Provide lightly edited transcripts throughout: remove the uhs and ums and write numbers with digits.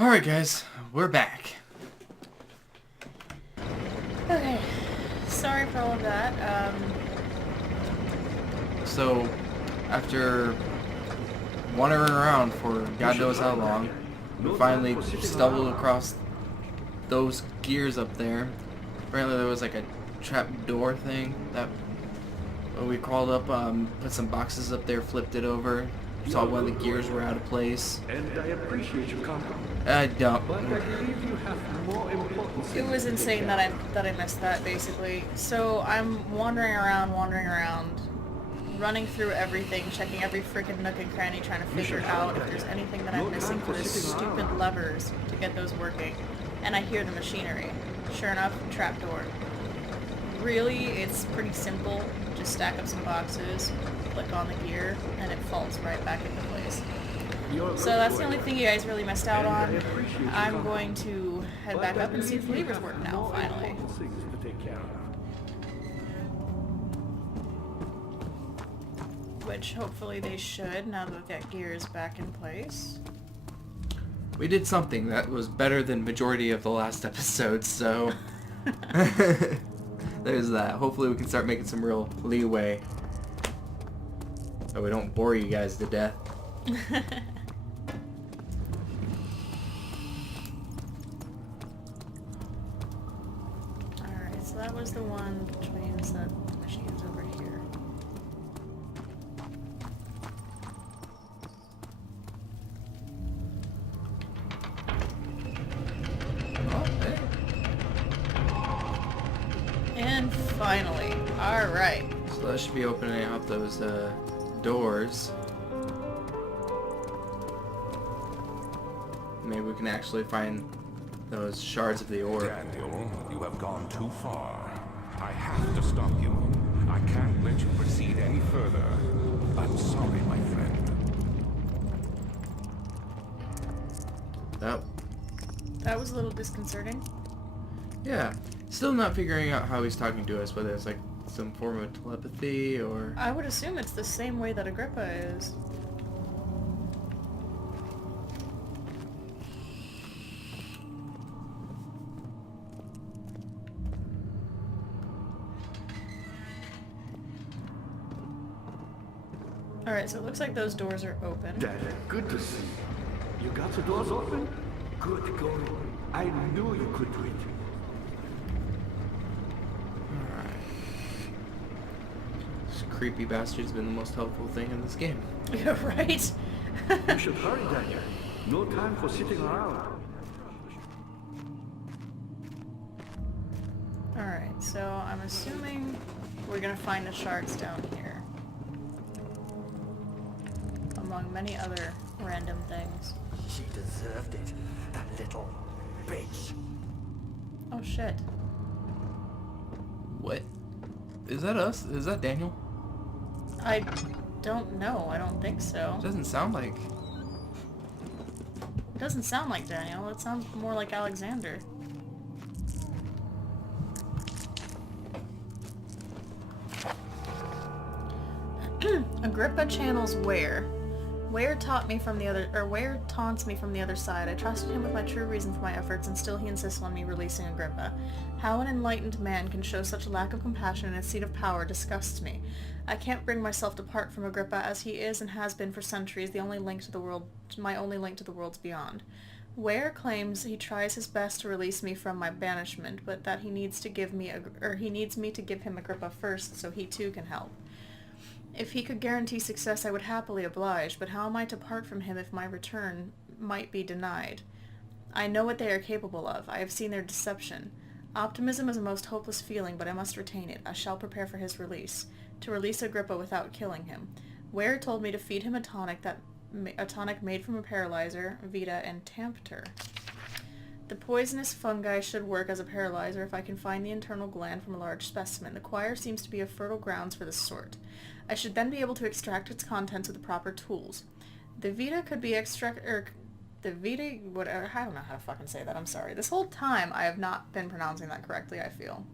Alright guys, we're back. Okay, sorry for all of that. So, after wandering around for God knows how long, we finally stumbled across those gears up there. Apparently there was like a trap door thing that we crawled up, put some boxes up there, flipped it over, saw one of the gears were out of place. And I appreciate your compliment. I don't. But I believe you have more important things It was to take insane care that I missed that, basically. So I'm wandering around, running through everything, checking every freaking nook and cranny, trying to figure out if there's anything that I'm missing for those stupid levers to get those working. And I hear the machinery. Sure enough, trapdoor. Really, it's pretty simple. Just stack up some boxes, click on the gear, and it falls right back into place. So that's the only thing you guys really missed out on. I'm going to head back up and see if the levers work now, finally. things to take care of. Which hopefully they should, now that that gear is back in place. We did something that was better than majority of the last episode, so there's that. Hopefully we can start making some real leeway so we don't bore you guys to death. Alright, so that was the one, which means that the machine's over here. Oh, hey. And finally, alright. So that should be opening up those doors. Maybe we can actually find those shards of the ore. Daniel, you have gone too far. I have to stop you. I can't let you proceed any further. I'm sorry, my friend. That was a little disconcerting. Yeah. Still not figuring out how he's talking to us, whether it's like some form of telepathy or... I would assume it's the same way that Agrippa is. Alright, so it looks like those doors are open. Dad, good to see you. You got the doors open? Good going. I knew you could do it. Alright. This creepy bastard's been the most helpful thing in this game. Yeah, right? You should hurry, Daniel. No time for sitting around. Alright, so I'm assuming we're gonna find the shards down here. Among many other random things. She deserved it, that little bitch. Oh shit. What? Is that us? Is that Daniel? I don't know. I don't think so. It doesn't sound like... It doesn't sound like Daniel. It sounds more like Alexander. Agrippa channels Where taunts me from the other side. I trusted him with my true reason for my efforts, and still he insists on me releasing Agrippa. How an enlightened man can show such a lack of compassion in a seat of power disgusts me. I can't bring myself to part from Agrippa, as he is and has been for centuries my only link to the worlds beyond. Ware claims he tries his best to release me from my banishment, but that he needs me to give him Agrippa first, so he too can help. If he could guarantee success, I would happily oblige, but how am I to part from him if my return might be denied? I know what they are capable of. I have seen their deception. Optimism is a most hopeless feeling, but I must retain it. I shall prepare for his release. To release Agrippa without killing him. Ware told me to feed him a tonic made from a paralyzer, Vita, and Tampter. The poisonous fungi should work as a paralyzer if I can find the internal gland from a large specimen. The choir seems to be a fertile grounds for this sort. I should then be able to extract its contents with the proper tools. The Vita could be whatever, I don't know how to fucking say that, I'm sorry. This whole time I have not been pronouncing that correctly, I feel.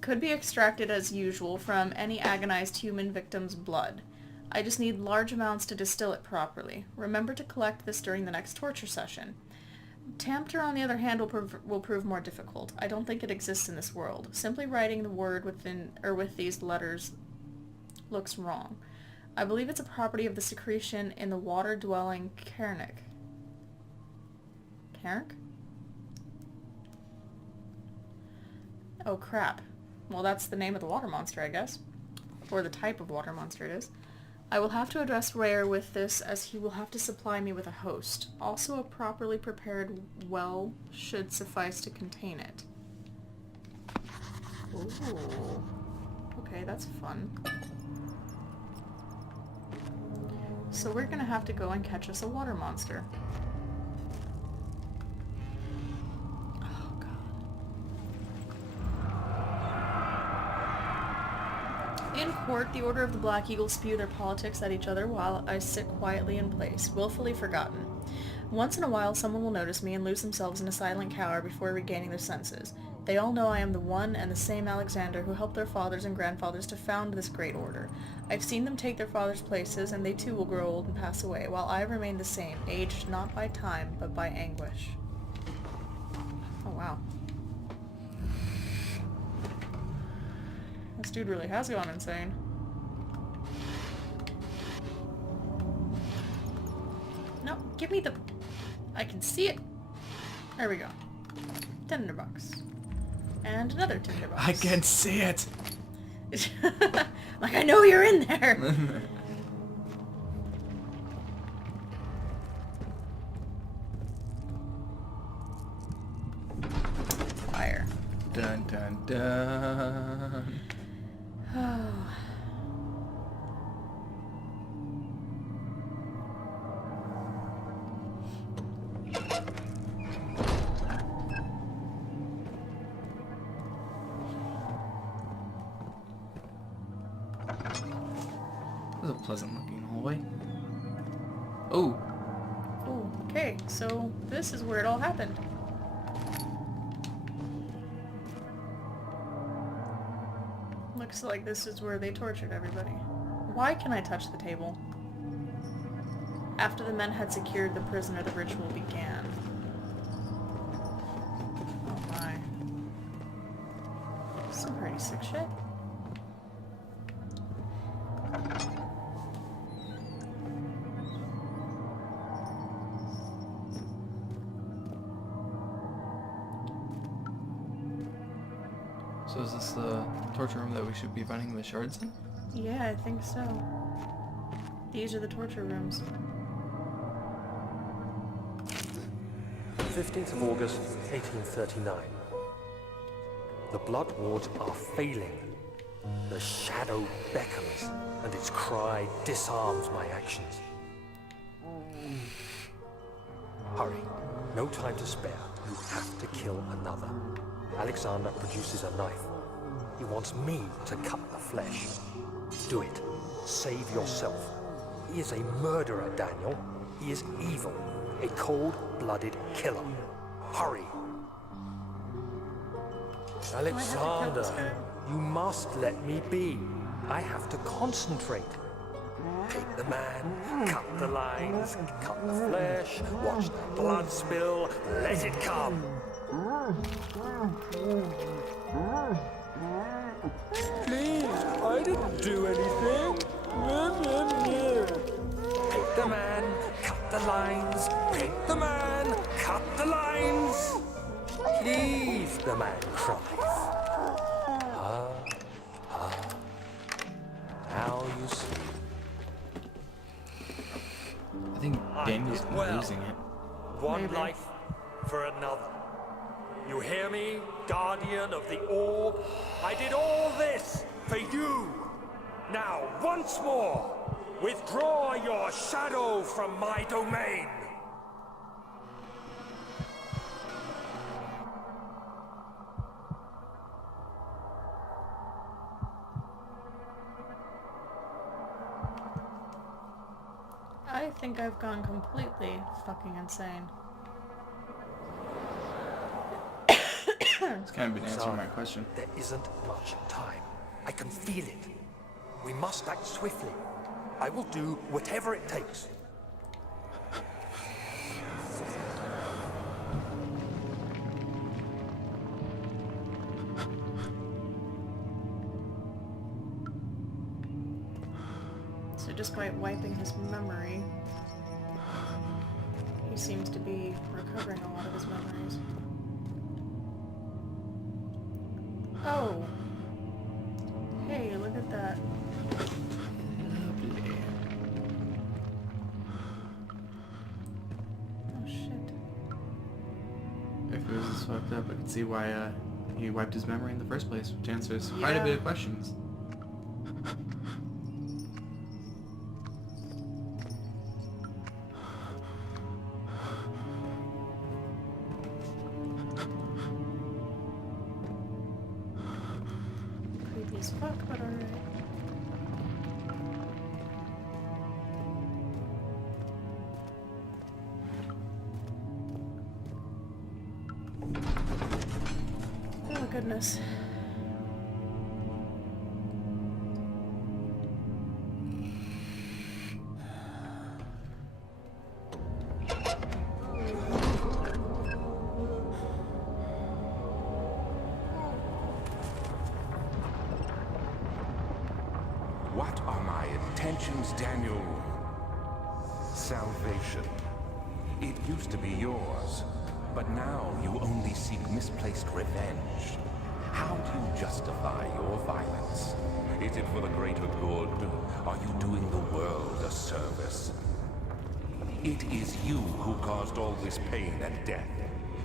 Could be extracted as usual from any agonized human victim's blood. I just need large amounts to distill it properly. Remember to collect this during the next torture session. Tamter, on the other hand, will prove more difficult. I don't think it exists in this world. Simply writing the word with these letters looks wrong. I believe it's a property of the secretion in the water-dwelling Carnic. Carnic? Oh crap. Well, that's the name of the water monster, I guess. Or the type of water monster it is. I will have to address Rare with this, as he will have to supply me with a host. Also, a properly prepared well should suffice to contain it. Ooh. Okay, that's fun. So we're gonna have to go and catch us a water monster. Oh god. In court, the Order of the Black Eagle spew their politics at each other while I sit quietly in place, willfully forgotten. Once in a while, someone will notice me and lose themselves in a silent cower before regaining their senses. They all know I am the one and the same Alexander who helped their fathers and grandfathers to found this great order. I've seen them take their fathers' places, and they too will grow old and pass away, while I remain the same, aged not by time, but by anguish. Oh wow. This dude really has gone insane. No, give me the... I can see it. There we go. Tinderbox. And another tinderbox. I can see it! Like, I know you're in there! Fire. Dun dun dun. Oh. This is a pleasant looking hallway. Oh! Oh, okay, so this is where it all happened. Looks like this is where they tortured everybody. Why can I touch the table? After the men had secured the prisoner, the ritual began. Oh my. Some pretty sick shit. So is this the torture room that we should be finding the shards in? Yeah, I think so. These are the torture rooms. 15th of August, 1839. The blood wards are failing. The shadow beckons, and its cry disarms my actions. Hurry. No time to spare. You have to kill another. Alexander produces a knife. He wants me to cut the flesh. Do it. Save yourself. He is a murderer, Daniel. He is evil. A cold-blooded killer. Hurry. Alexander, you must let me be. I have to concentrate. Take the man, cut the lines, cut the flesh, watch the blood spill, let it come. Please, I didn't do anything. Take the man, cut the lines, take the man, cut the lines. Please, the man cries. Now you see. I think Daniel's did well. losing it. One Maybe. life for another. You hear me, guardian of the orb? I did all this for you. Now, once more, withdraw your shadow from my domain. I think I've gone completely fucking insane. It's kind of been answering my question. There isn't much time. I can feel it. We must act swiftly. I will do whatever it takes. So despite wiping his memory, he seems to be recovering a lot of his memories. Oh! Hey, look at that. Lovely. Oh shit. If it was swept up, I could see why he wiped his memory in the first place, which answers quite a Yeah. bit of questions. Creepy as fuck, but alright. Oh goodness. What are my intentions, Daniel? Salvation. It used to be yours, but now you only seek misplaced revenge. How do you justify your violence? Is it for the greater good? Are you doing the world a service? It is you who caused all this pain and death.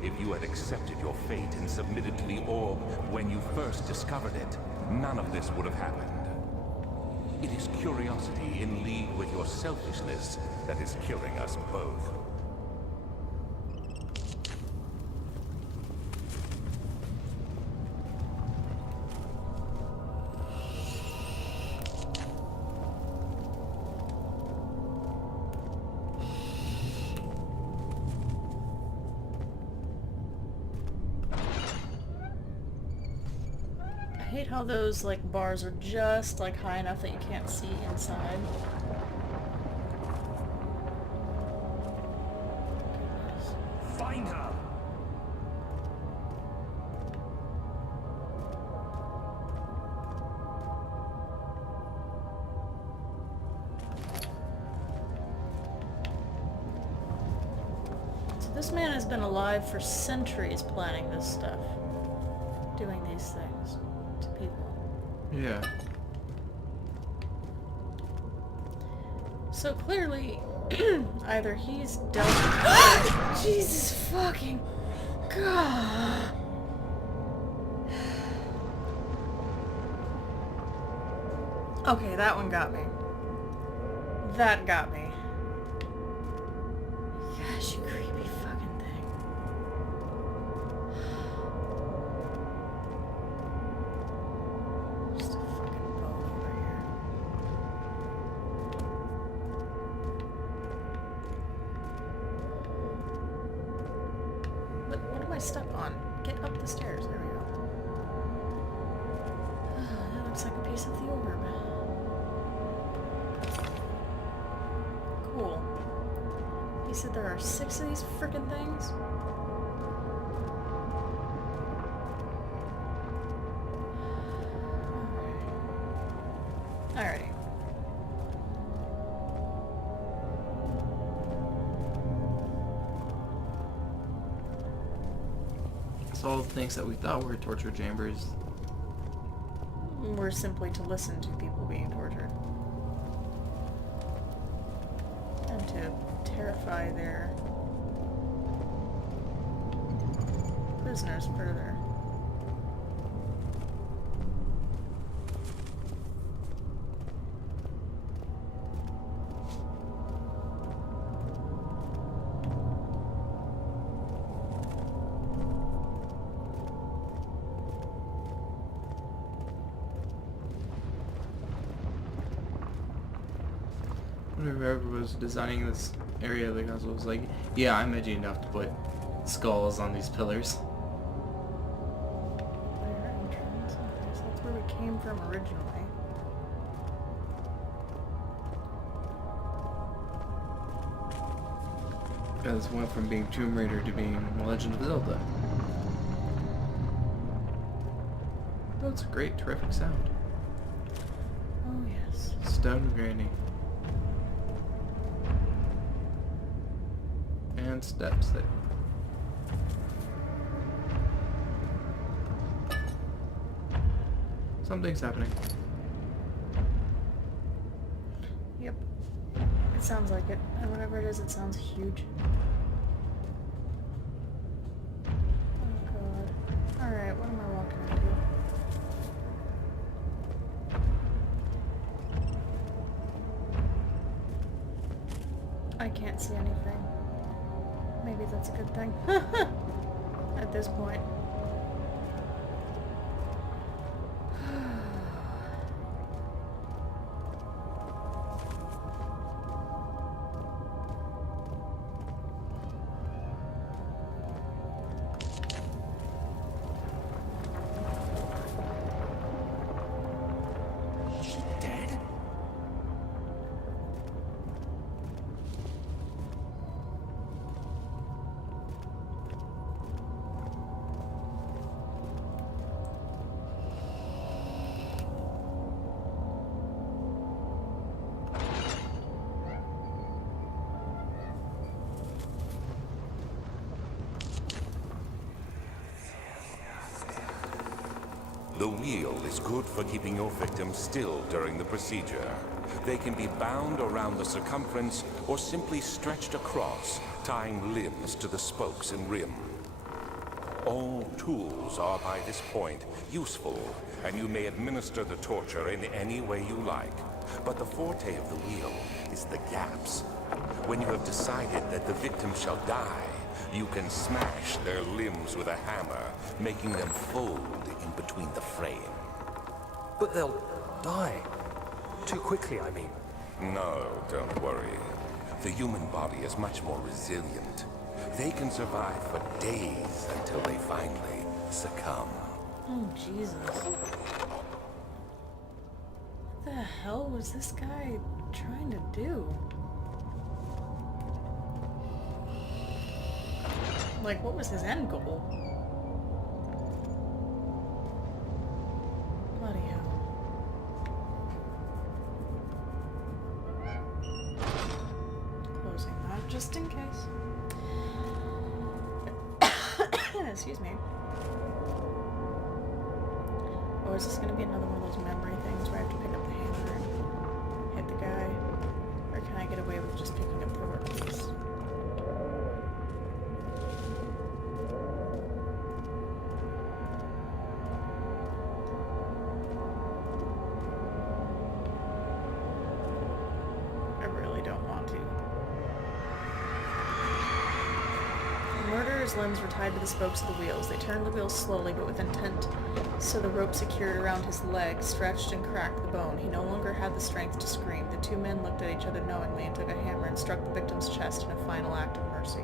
If you had accepted your fate and submitted to the orb when you first discovered it, none of this would have happened. It is curiosity in league with your selfishness that is killing us both. I hate how those like bars are just like high enough that you can't see inside. Find her! So this man has been alive for centuries planning this stuff. Doing these things to people. Yeah. So clearly, either he's dealt Jesus fucking God. Okay, that one got me. That got me. Gosh, you creepy fucking thing. Just a fucking bone over here. What am I stuck on? Get up the stairs. There we go. That looks like a piece of the orb. Cool. You said there are 6 of these frickin' things? Alrighty. So all the things that we thought were torture chambers. We're simply to listen to people being tortured. And to terrify their prisoners further. Whoever was designing this area of the castle was like, yeah, I'm edgy enough to put skulls on these pillars. Fire entrance. Okay, so that's where we came from originally. Because it went from being Tomb Raider to being Legend of Zelda. Oh, it's a great, terrific sound. Oh, yes. Stone grinding. And steps there. Something's happening. Yep. It sounds like it. And whatever it is, it sounds huge. Oh, God. Alright, what am I walking into? I can't see anything. Maybe that's a good thing. At this point. Dead? The wheel is good for keeping your victims still during the procedure. They can be bound around the circumference or simply stretched across, tying limbs to the spokes and rim. All tools are by this point useful, and you may administer the torture in any way you like. But the forte of the wheel is the gaps. When you have decided that the victim shall die, you can smash their limbs with a hammer, making them fold in between the frame. But they'll die. Too quickly, I mean. No, don't worry. The human body is much more resilient. They can survive for days until they finally succumb. Oh, Jesus. What the hell was this guy trying to do? Like, what was his end goal? Bloody hell. Closing that just in case. Excuse me. Or is this going to be another one of those memory things where I have to pick up the hammer and hit the guy? Or can I get away with just picking up the workpiece? I really don't want to. The murderer's limbs were tied to the spokes of the wheels. They turned the wheels slowly but with intent, so the rope secured around his leg stretched and cracked the bone. He no longer had the strength to scream. The two men looked at each other knowingly and took a hammer and struck the victim's chest in a final act of mercy.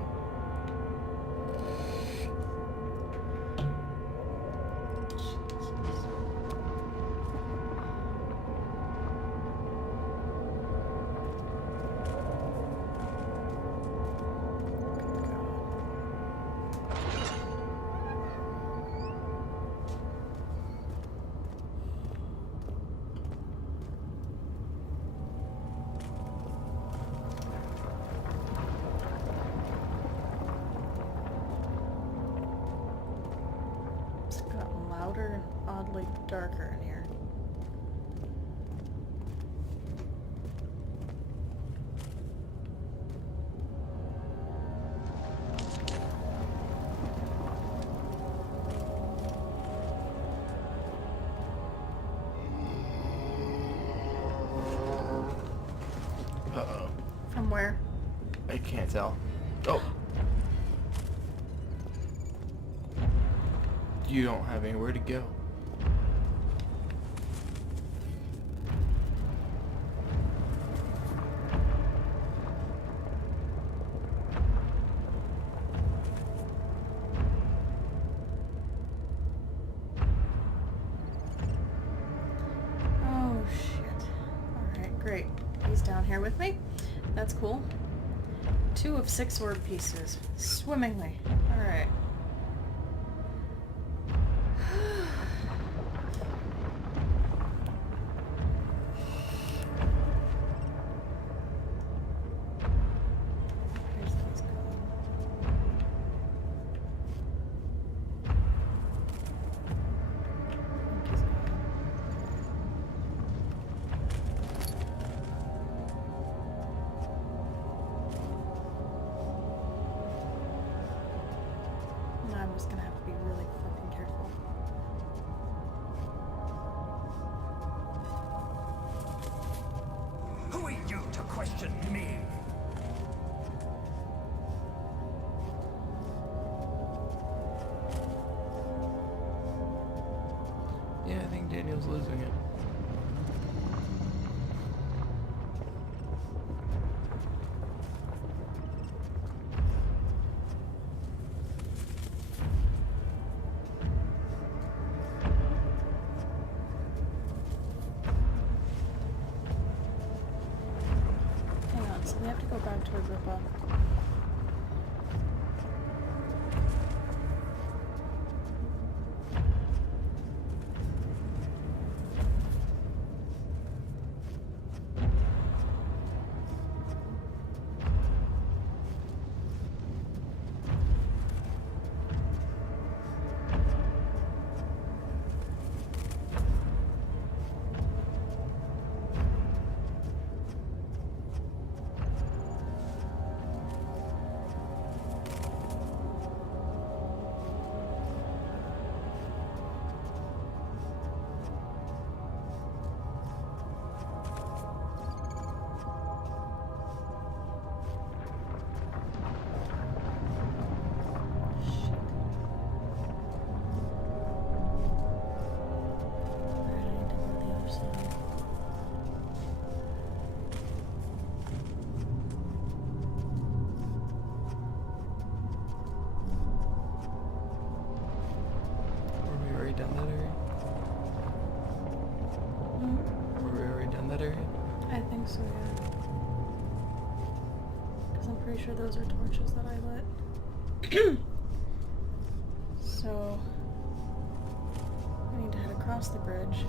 It's gotten louder and oddly darker in here. Uh-oh. From where? I can't tell. Oh! You don't have anywhere to go. Oh, shit. Alright, great. He's down here with me. That's cool. 2 of 6 word pieces. Swimmingly. Alright. Here's these going. He's going. Now I'm just gonna have to be really fucking careful. Who are you to question me? Yeah, I think Daniel's losing it. Hang on, so we have to go back to Agrippa. Alright, I need to go to the other side. Were we already done that area? Were we already done that area? I think so, yeah. Because I'm pretty sure those are torches that I lit. So, I need to head across the bridge.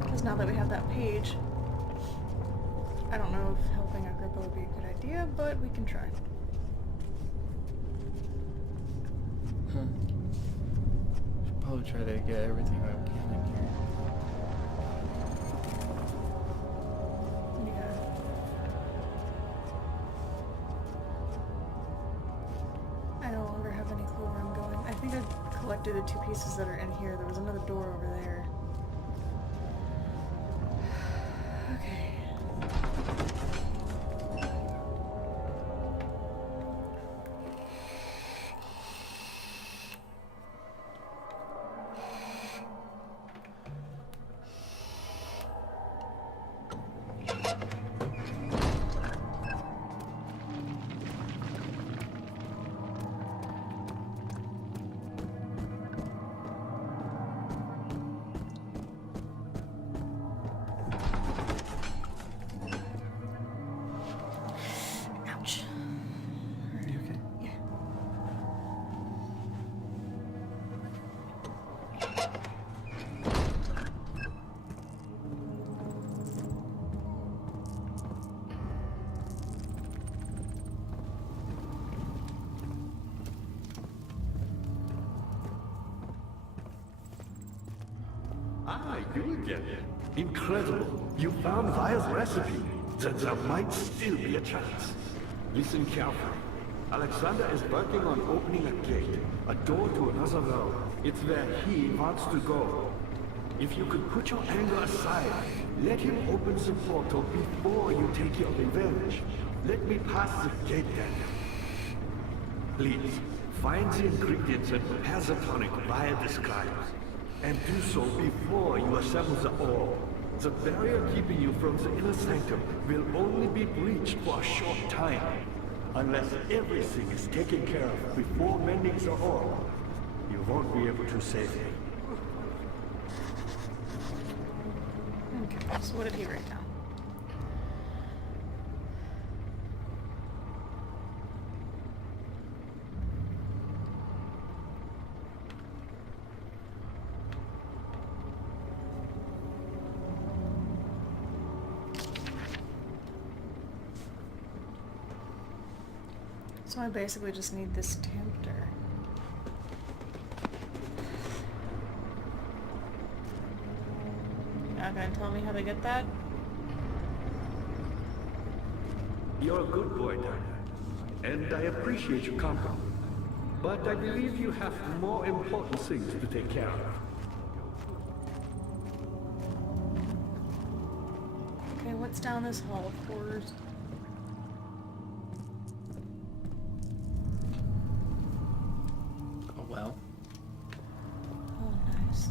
Because now that we have that page, I don't know if helping Agrippa would be a good idea, but we can try. Should probably try to get everything I can in here. Yeah. I no longer have any clue where I'm going. I think I collected the 2 pieces that are in here. There was another door over there. Okay. Ouch. You okay? Yeah. Ah, you again. Incredible. You found Via's recipe. Then there might still be a chance. Listen carefully. Alexander is working on opening a gate, a door to another world. It's where he wants to go. If you could put your anger aside, let him open the portal before you take your revenge. Let me pass the gate then. Please, find the ingredients and prepare the tonic Via describes. And do so before you assemble the orb. The barrier keeping you from the inner sanctum will only be breached for a short time. Unless everything is taken care of before mending the orb, you won't be able to save me. Okay, so what did he write down? So I basically just need this tempter. You're not gonna tell me how to get that? You're a good boy, Daniel, and I appreciate your company. But I believe you have more important things to take care of. Okay, what's down this hall of horrors? Oh well. Oh, nice.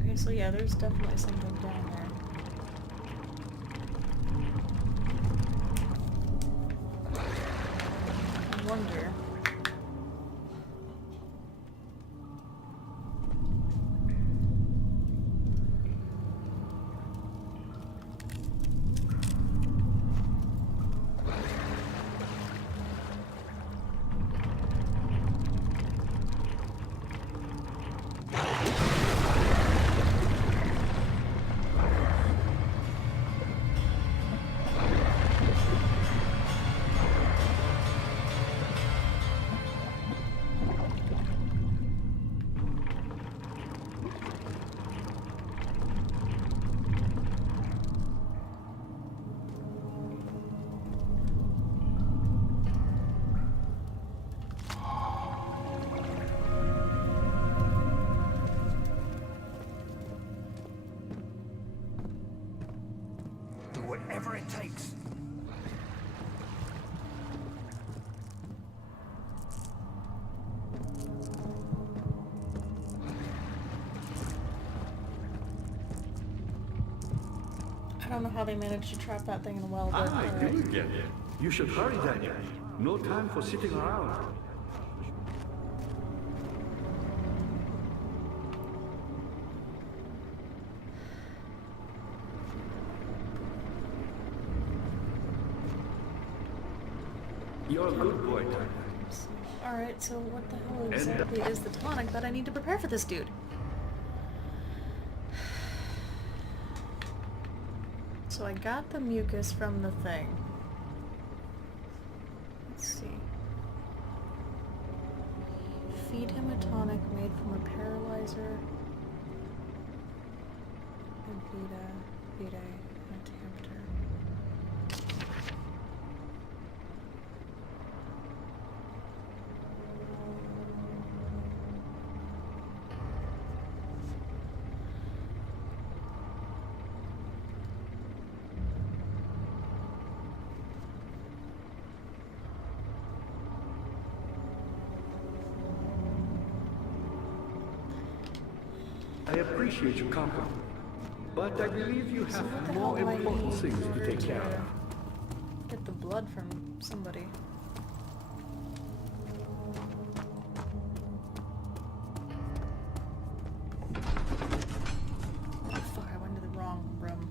Okay, so yeah, there's definitely something down there. I wonder. Do whatever it takes. I don't know how they managed to trap that thing in the well, but Ah, alright. you again. You should hurry, Daniel. No time for sitting around. You're a good boy, Daniel. Alright, so what the hell exactly is the tonic that I need to prepare for this dude? So I got the mucus from the thing. Let's see. Feed him a tonic made from a paralyzer. And feed a tempter. I appreciate your company, but I believe you So what have the more hell do I important need things in to order take care to of. get the blood from somebody? Oh fuck, I went to the wrong room.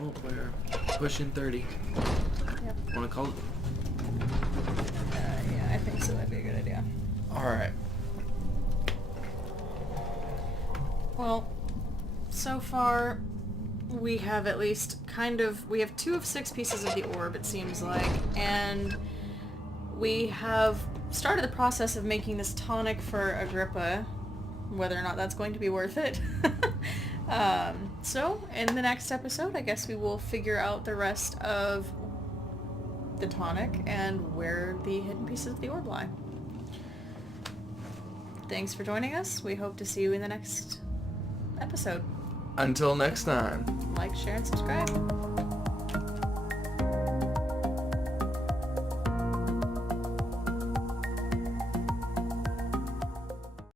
Oh, we're pushing 30. Yep. Wanna call it? Yeah, I think so. That'd be a good idea. Alright. Well, so far, we have at least we have 2 of 6 pieces of the orb, it seems like, and we have started the process of making this tonic for Agrippa, whether or not that's going to be worth it. So, in the next episode, I guess we will figure out the rest of the tonic and where the hidden pieces of the orb lie. Thanks for joining us. We hope to see you in the next episode. Until next time. Like, share, and subscribe.